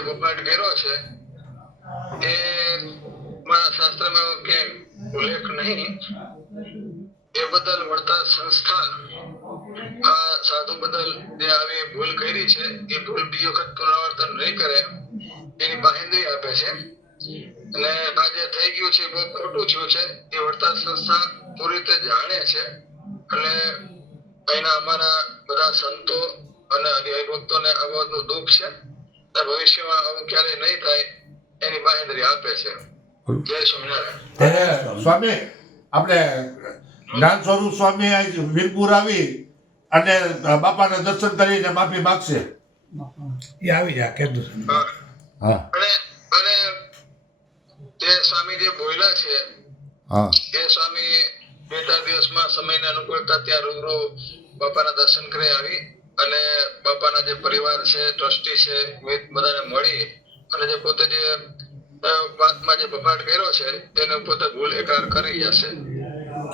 બફાટ કર્યો છે, એ મારા શાસ્ત્રમાં કે ઉલ્લેખ નહીં. એ બદલ વળતા સંસ્થા આ સાધુ બદલ જે આવી ભૂલ કરી છે, એ ભૂલ બીજી વખત પુનરાવર્તન નહીં કરે, એની બાહેંધરી આપે છે. અને આ જે થઈ ગયું છે એ બહુ ખોટું થયું છે, એ વળતા સંસ્થા પૂરી રીતે જાણે છે. અને અહીંના અમારા બધા સંતો અને હરિભક્તોને આ બાબતનું દુઃખ છે. અને ભવિષ્યમાં આવું ક્યારેય નહીં થાય એની બાહેંધરી આપે છે. જય સ્વામિનારાયણ. સ્વામી આપણે જ્ઞાન સ્વરૂપ સ્વામી વીરપુર આવી અને બાપાના દર્શન કરીને માફી માગશે. એ આવી જાય કે હા. અને અને જે સ્વામી જે બોલ્યા છે હા. એ સ્વામી બે ત્રણ દિવસમાં સમયને અનુકૂળતા ત્યાં રૂબરૂ બાપાના દર્શન કરી આવી. અને બાપાના જે પરિવાર છે, ટ્રસ્ટી છે બધાને મળી અને જે પોતે જે વાતમાં જે બફાટ કર્યો છે, તેને પોતે ભૂલ એકરાર કરી જશે